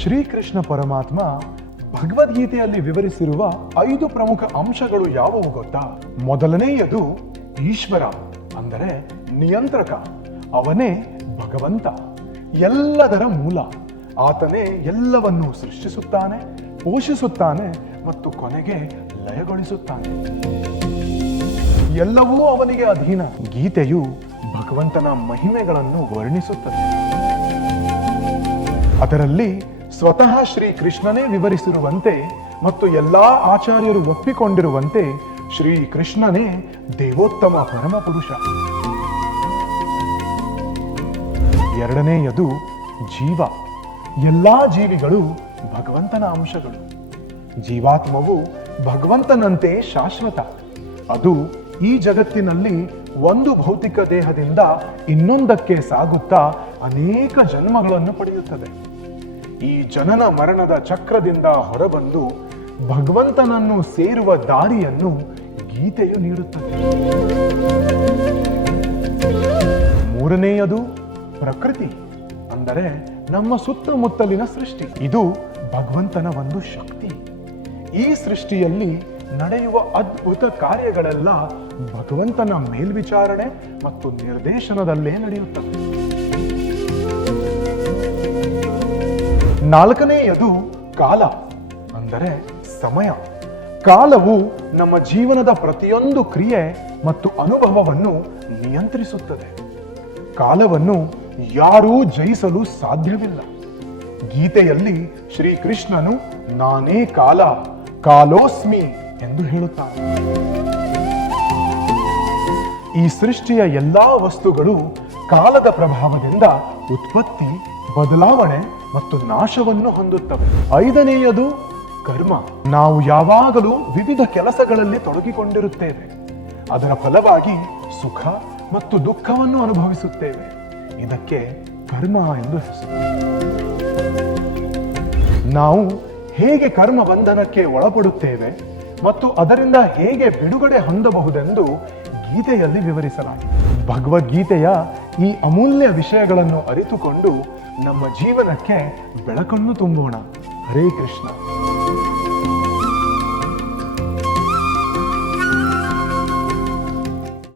ಶ್ರೀಕೃಷ್ಣ ಪರಮಾತ್ಮ ಭಗವದ್ಗೀತೆಯಲ್ಲಿ ವಿವರಿಸಿರುವ 5 ಪ್ರಮುಖ ಅಂಶಗಳು ಯಾವುವು ಗೊತ್ತಾ? ಮೊದಲನೆಯದು ಈಶ್ವರ, ಅಂದರೆ ನಿಯಂತ್ರಕ. ಅವನೇ ಭಗವಂತ, ಎಲ್ಲದರ ಮೂಲ. ಆತನೇ ಎಲ್ಲವನ್ನೂ ಸೃಷ್ಟಿಸುತ್ತಾನೆ, ಪೋಷಿಸುತ್ತಾನೆ ಮತ್ತು ಕೊನೆಗೆ ಲಯಗೊಳಿಸುತ್ತಾನೆ. ಎಲ್ಲವೂ ಅವನಿಗೆ ಅಧೀನ. ಗೀತೆಯು ಭಗವಂತನ ಮಹಿಮೆಗಳನ್ನು ವರ್ಣಿಸುತ್ತದೆ. ಅದರಲ್ಲಿ ಸ್ವತಃ ಶ್ರೀಕೃಷ್ಣನೇ ವಿವರಿಸಿರುವಂತೆ ಮತ್ತು ಎಲ್ಲಾ ಆಚಾರ್ಯರು ಒಪ್ಪಿಕೊಂಡಿರುವಂತೆ ಶ್ರೀಕೃಷ್ಣನೇ ದೇವೋತ್ತಮ ಪರಮಪುರುಷ. ಎರಡನೆಯದು ಜೀವ. ಎಲ್ಲಾ ಜೀವಿಗಳು ಭಗವಂತನ ಅಂಶಗಳು. ಜೀವಾತ್ಮವು ಭಗವಂತನಂತೆ ಶಾಶ್ವತ. ಅದು ಈ ಜಗತ್ತಿನಲ್ಲಿ ಒಂದು ಭೌತಿಕ ದೇಹದಿಂದ ಇನ್ನೊಂದಕ್ಕೆ ಸಾಗುತ್ತಾ ಅನೇಕ ಜನ್ಮಗಳನ್ನು ಪಡೆಯುತ್ತದೆ. ಈ ಜನನ ಮರಣದ ಚಕ್ರದಿಂದ ಹೊರಬಂದು ಭಗವಂತನನ್ನು ಸೇರುವ ದಾರಿಯನ್ನು ಗೀತೆಯು ನೀಡುತ್ತದೆ. ಮೂರನೆಯದು ಪ್ರಕೃತಿ, ಅಂದರೆ ನಮ್ಮ ಸುತ್ತಮುತ್ತಲಿನ ಸೃಷ್ಟಿ. ಇದು ಭಗವಂತನ ಒಂದು ಶಕ್ತಿ. ಈ ಸೃಷ್ಟಿಯಲ್ಲಿ ನಡೆಯುವ ಅದ್ಭುತ ಕಾರ್ಯಗಳೆಲ್ಲ ಭಗವಂತನ ಮೇಲ್ವಿಚಾರಣೆ ಮತ್ತು ನಿರ್ದೇಶನದಲ್ಲೇ ನಡೆಯುತ್ತದೆ. ನಾಲ್ಕನೆಯದು ಕಾಲ, ಅಂದರೆ ಸಮಯ. ಕಾಲವು ನಮ್ಮ ಜೀವನದ ಪ್ರತಿಯೊಂದು ಕ್ರಿಯೆ ಮತ್ತು ಅನುಭವವನ್ನು ನಿಯಂತ್ರಿಸುತ್ತದೆ. ಕಾಲವನ್ನು ಯಾರೂ ಜಯಿಸಲು ಸಾಧ್ಯವಿಲ್ಲ. ಗೀತೆಯಲ್ಲಿ ಶ್ರೀಕೃಷ್ಣನು ನಾನೇ ಕಾಲ, ಕಾಲೋಸ್ಮಿ ಎಂದು ಹೇಳುತ್ತಾನೆ. ಈ ಸೃಷ್ಟಿಯ ಎಲ್ಲಾ ವಸ್ತುಗಳು ಕಾಲದ ಪ್ರಭಾವದಿಂದ ಉತ್ಪತ್ತಿ, ಬದಲಾವಣೆ ಮತ್ತು ನಾಶವನ್ನು ಹೊಂದುತ್ತವೆ. ಐದನೆಯದು ಕರ್ಮ. ನಾವು ಯಾವಾಗಲೂ ವಿವಿಧ ಕೆಲಸಗಳಲ್ಲಿ ತೊಡಗಿಕೊಂಡಿರುತ್ತೇವೆ. ಅದರ ಫಲವಾಗಿ ಸುಖ ಮತ್ತು ದುಃಖವನ್ನು ಅನುಭವಿಸುತ್ತೇವೆ. ಇದಕ್ಕೆ ಕರ್ಮ ಎಂದು ಹೆಸರು. ನಾವು ಹೇಗೆ ಕರ್ಮ ಬಂಧನಕ್ಕೆ ಒಳಪಡುತ್ತೇವೆ ಮತ್ತು ಅದರಿಂದ ಹೇಗೆ ಬಿಡುಗಡೆ ಹೊಂದಬಹುದೆಂದು ಗೀತೆಯಲ್ಲಿ ವಿವರಿಸಲಾಗಿದೆ. ಭಗವದ್ಗೀತೆಯ ಈ ಅಮೂಲ್ಯ ವಿಷಯಗಳನ್ನು ಅರಿತುಕೊಂಡು ನಮ್ಮ ಜೀವನಕ್ಕೆ ಬೆಳಕನ್ನು ತುಂಬೋಣ. ಹರೇ ಕೃಷ್ಣ.